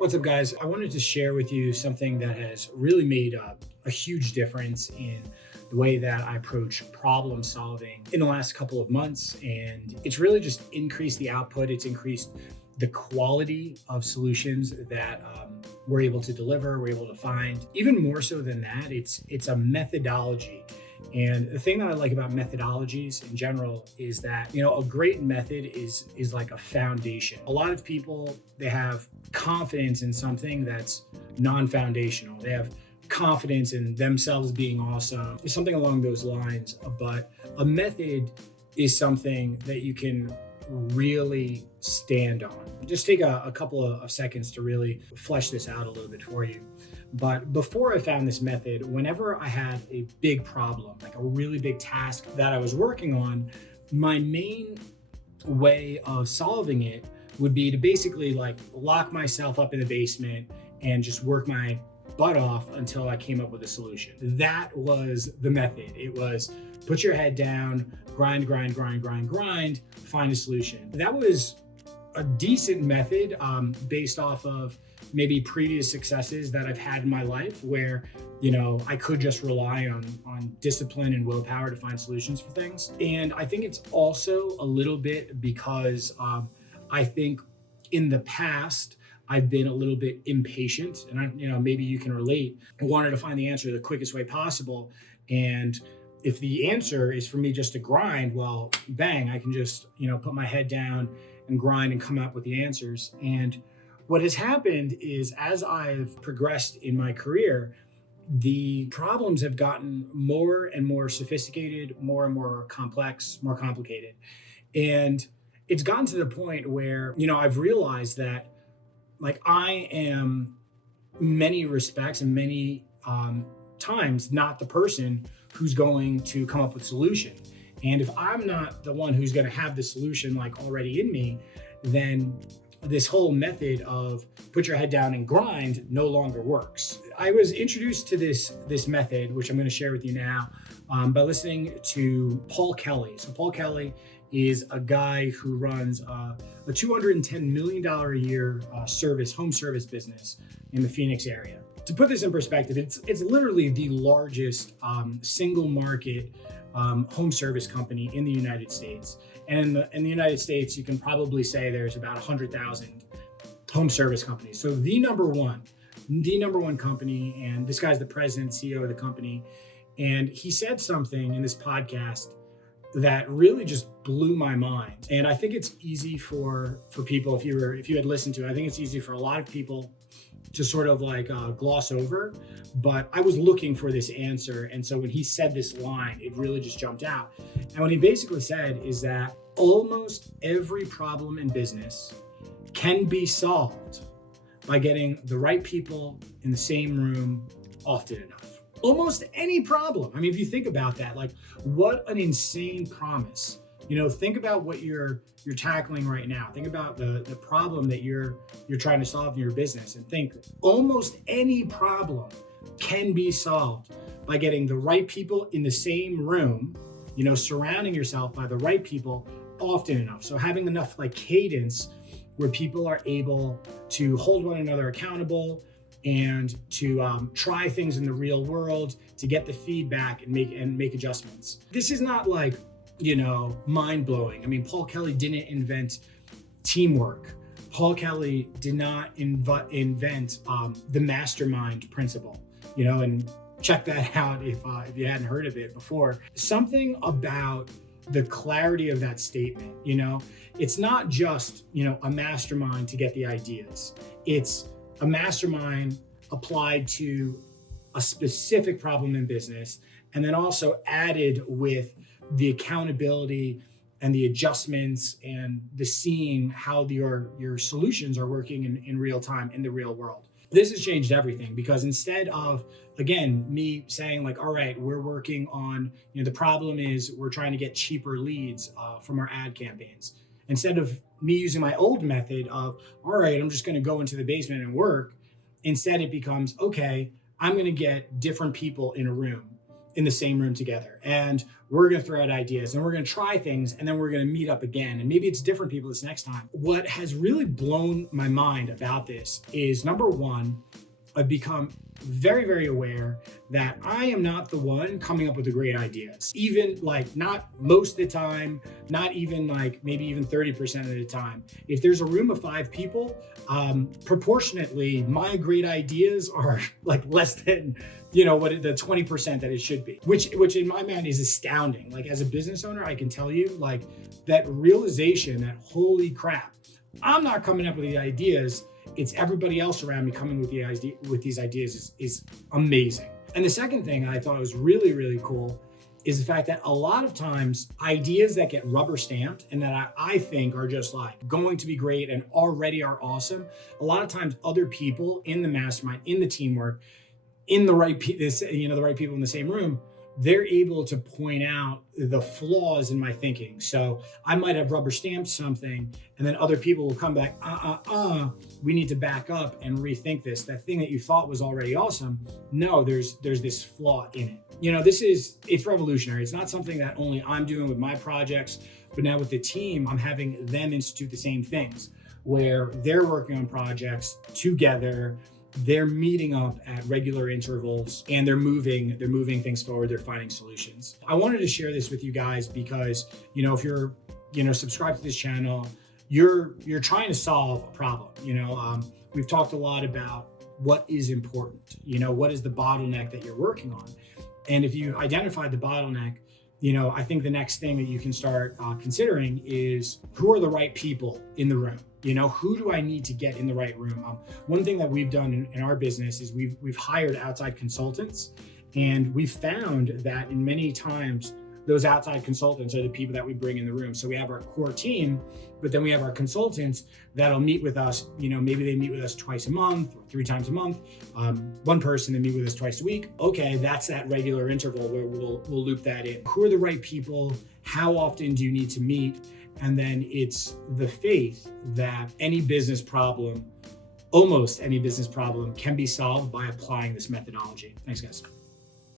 What's up, guys? I wanted to share with you something that has really made a huge difference in the way that I approach problem solving in the last couple of months. And it's really just increased the output, it's increased the quality of solutions that we're able to deliver, we're able to find. Even more so than that, it's a methodology. And the thing that I like about methodologies in general is that, a great method is like a foundation. A lot of people, they have confidence in something that's non-foundational. They have confidence in themselves being awesome, something along those lines. But a method is something that you can really stand on. Just take a couple of seconds to really flesh this out a little bit for you. But before I found this method, whenever I had a big problem, like a really big task that I was working on, my main way of solving it would be to basically like lock myself up in the basement and just work my butt off until I came up with a solution. That was the method. It was put your head down, grind, find a solution. That was a decent method based off of maybe previous successes that I've had in my life where, I could just rely on discipline and willpower to find solutions for things. And I think it's also a little bit because I think in the past, I've been a little bit impatient and maybe you can relate. I wanted to find the answer the quickest way possible. And if the answer is for me just to grind, well, bang, I can just, put my head down and grind and come up with the answers. And what has happened is as I've progressed in my career, the problems have gotten more and more sophisticated, more and more complex, more complicated. And it's gotten to the point where, I've realized that like I am many respects and many times not the person who's going to come up with solution. And if I'm not the one who's going to have the solution like already in me, then this whole method of put your head down and grind no longer works. I was introduced to this method, which I'm going to share with you now, by listening to Paul Kelly. So Paul Kelly is a guy who runs a $210 million a year home service business in the Phoenix area. To put this in perspective, it's literally the largest single market home service company in the United States. And in the United States, you can probably say there's about 100,000 home service companies. So the number one company, and this guy's the president, CEO of the company. And he said something in this podcast that really just blew my mind. And I think it's easy for people, if you had listened to it, I think it's easy for a lot of people to sort of like gloss over, but I was looking for this answer. And so when he said this line, it really just jumped out. And what he basically said is that almost every problem in business can be solved by getting the right people in the same room often enough. Almost any problem. I mean, if you think about that, like what an insane promise. Think about what you're tackling right now. Think about the problem that you're trying to solve in your business, and think almost any problem can be solved by getting the right people in the same room, surrounding yourself by the right people often enough. So having enough like cadence where people are able to hold one another accountable and to try things in the real world, to get the feedback and make adjustments. This is not like mind-blowing. I mean, Paul Kelly didn't invent teamwork. Paul Kelly did not invent the mastermind principle, and check that out if you hadn't heard of it before. Something about the clarity of that statement, it's not just, a mastermind to get the ideas. It's a mastermind applied to a specific problem in business, and then also added with the accountability and the adjustments and the seeing how your solutions are working in real time in the real world. This has changed everything, because instead of, again, me saying like, all right, we're working on, the problem is we're trying to get cheaper leads from our ad campaigns. Instead of me using my old method of, all right, I'm just going to go into the basement and work. Instead, it becomes, okay, I'm going to get different people in a room in the same room together, and we're going to throw out ideas and we're going to try things, and then we're going to meet up again. And maybe it's different people this next time. What has really blown my mind about this is, number one, I've become very, very aware that I am not the one coming up with the great ideas. Even like not most of the time, not even like maybe even 30% of the time. If there's a room of 5 people, proportionately, my great ideas are like less than, what the 20% that it should be, which in my mind is astounding. Like as a business owner, I can tell you like that realization that holy crap, I'm not coming up with the ideas. It's everybody else around me coming with these ideas is amazing. And the second thing I thought was really, really cool is the fact that a lot of times ideas that get rubber stamped and that I think are just like going to be great and already are awesome, a lot of times other people in the mastermind, in the teamwork, in the right people in the same room, they're able to point out the flaws in my thinking. So I might have rubber stamped something, and then other people will come back, we need to back up and rethink this. That thing that you thought was already awesome, no, there's this flaw in it. It's revolutionary. It's not something that only I'm doing with my projects, but now with the team, I'm having them institute the same things where they're working on projects together. They're meeting up at regular intervals and they're moving things forward. They're finding solutions. I wanted to share this with you guys because, if you're, subscribed to this channel, you're trying to solve a problem. We've talked a lot about what is important, what is the bottleneck that you're working on. And if you identified the bottleneck, I think the next thing that you can start considering is who are the right people in the room? Who do I need to get in the right room? One thing that we've done in our business is we've hired outside consultants, and we've found that in many times those outside consultants are the people that we bring in the room. So we have our core team, but then we have our consultants that'll meet with us. Maybe they meet with us twice a month or 3 times a month. One person, they meet with us twice a week. Okay, that's that regular interval where we'll loop that in. Who are the right people? How often do you need to meet? And then it's the faith that almost any business problem can be solved by applying this methodology. Thanks, guys.